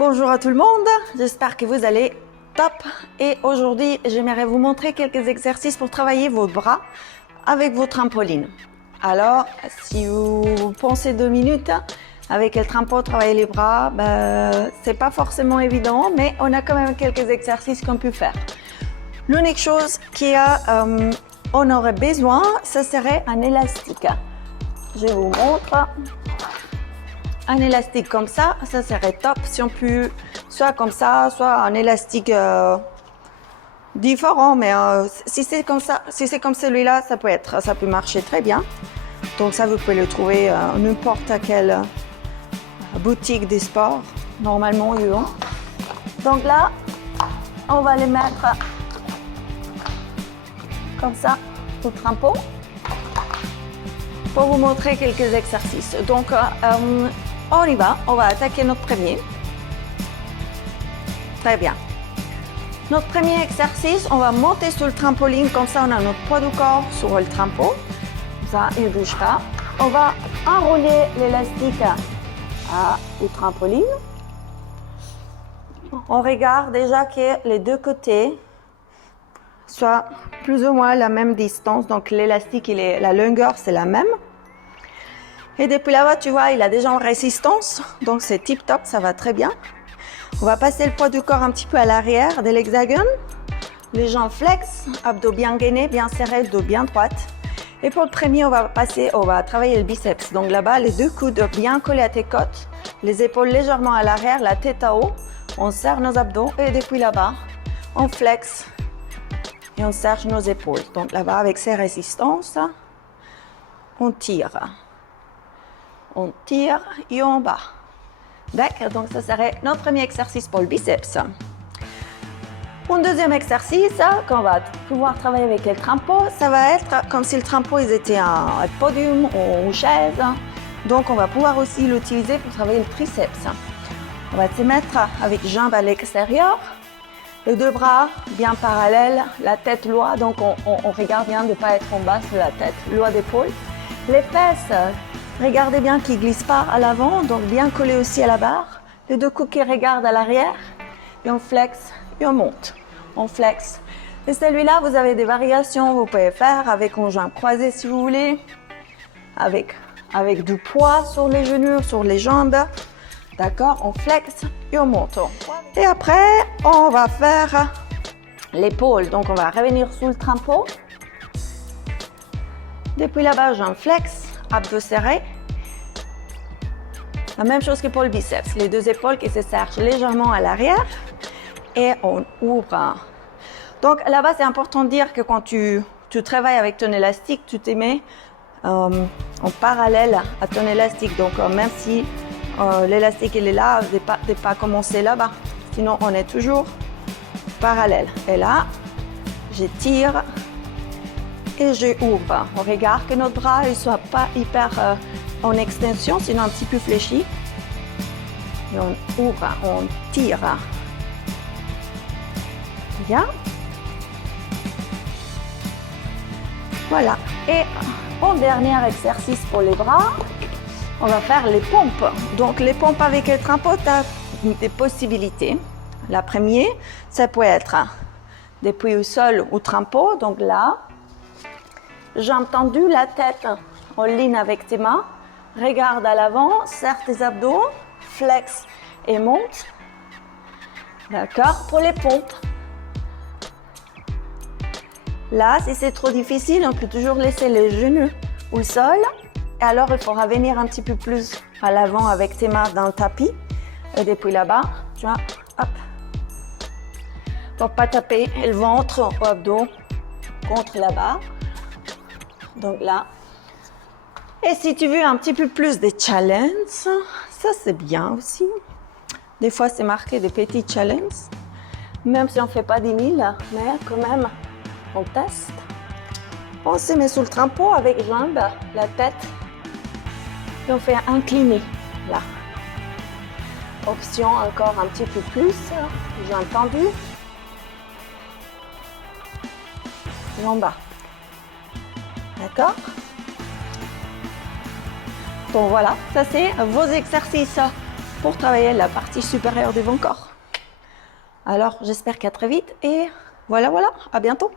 Bonjour à tout le monde, j'espère que vous allez top. Et aujourd'hui, j'aimerais vous montrer quelques exercices pour travailler vos bras avec vos trampolines. Alors, si vous pensez 2 minutes avec le trampo, travailler les bras, c'est pas forcément évident, mais on a quand même quelques exercices qu'on peut faire. L'unique chose on aurait besoin, ce serait un élastique. Je vous montre. Un élastique comme ça serait top si on peut, soit comme ça, soit un élastique différent, mais si c'est comme ça, si c'est comme celui-là, ça peut marcher très bien. Donc ça, vous pouvez le trouver n'importe quelle boutique des sports, normalement ils ont. Donc là, on va les mettre comme ça au trampo pour vous montrer quelques exercices. Donc on y va, on va attaquer notre premier. Très bien. Notre premier exercice, on va monter sur le trampoline, comme ça on a notre poids du corps sur le trampo. Ça, il ne bouge pas. On va enrouler l'élastique au trampoline. On regarde déjà que les deux côtés soient plus ou moins la même distance. Donc l'élastique, la longueur, c'est la même. Et depuis là-bas, tu vois, il a déjà en résistance, donc c'est tip top, ça va très bien. On va passer le poids du corps un petit peu à l'arrière de l'hexagone. Les jambes flex, abdos bien gainés, bien serrés, dos bien droite. Et pour le premier, on va travailler le biceps. Donc là-bas, les deux coudes bien collés à tes côtes, les épaules légèrement à l'arrière, la tête à haut. On serre nos abdos et depuis là-bas, on flex et on serre nos épaules. Donc là-bas, avec ces résistances, on tire. On tire et on bat. D'accord, donc ça serait notre premier exercice pour le biceps. Un deuxième exercice qu'on va pouvoir travailler avec le trampo, ça va être comme si le trampo était un podium ou une chaise. Donc on va pouvoir aussi l'utiliser pour travailler le triceps. On va se mettre avec jambes à l'extérieur, les deux bras bien parallèles, la tête loin, donc on regarde bien de ne pas être en bas sur la tête, loin d'épaule. Les fesses, regardez bien qu'ils ne glissent pas à l'avant, donc bien collés aussi à la barre. Les deux coudes qui regardent à l'arrière. Et on flex et on monte. On flex. Et celui-là, vous avez des variations. Vous pouvez faire avec une jambe croisée si vous voulez. Avec du poids sur les genoux, sur les jambes. D'accord? On flex et on monte. Et après, on va faire l'épaule. Donc, on va revenir sous le trampo. Depuis là-bas, jambes flex. Abdos serrés. La même chose que pour le biceps. Les deux épaules qui se serrent légèrement à l'arrière. Et on ouvre. Donc là-bas, c'est important de dire que quand tu travailles avec ton élastique, tu te mets en parallèle à ton élastique. Donc même si l'élastique il est là, de pas commencer là-bas. Sinon, on est toujours parallèle. Et là, je tire. Et je ouvre. On regarde que notre bras ne soit pas hyper en extension, sinon un petit peu fléchi. Et on ouvre, on tire. Bien. Voilà. Et en dernier exercice pour les bras, on va faire les pompes. Donc les pompes avec le trampo, tu as des possibilités. La première, ça peut être depuis au sol ou trampo. Donc là, jambes tendues, la tête en ligne avec tes mains. Regarde à l'avant, serre tes abdos, flex et monte. D'accord? Pour les pompes. Là, si c'est trop difficile, on peut toujours laisser les genoux au sol. Et alors, il faudra venir un petit peu plus à l'avant avec tes mains dans le tapis. Et depuis là-bas, tu vois, hop. Pour pas taper le ventre au abdos contre la barre. Donc là. Et si tu veux un petit peu plus de challenge, ça c'est bien aussi. Des fois c'est marqué des petits challenges. Même si on ne fait pas 10 000, mais quand même, on teste. On se met sur le trampo avec jambes, la tête. Et on fait incliner là. Option encore un petit peu plus, jambes tendues. Et en bas. D'accord? Donc voilà, ça c'est vos exercices pour travailler la partie supérieure de ton corps. Alors, j'espère qu'à très vite et voilà, à bientôt.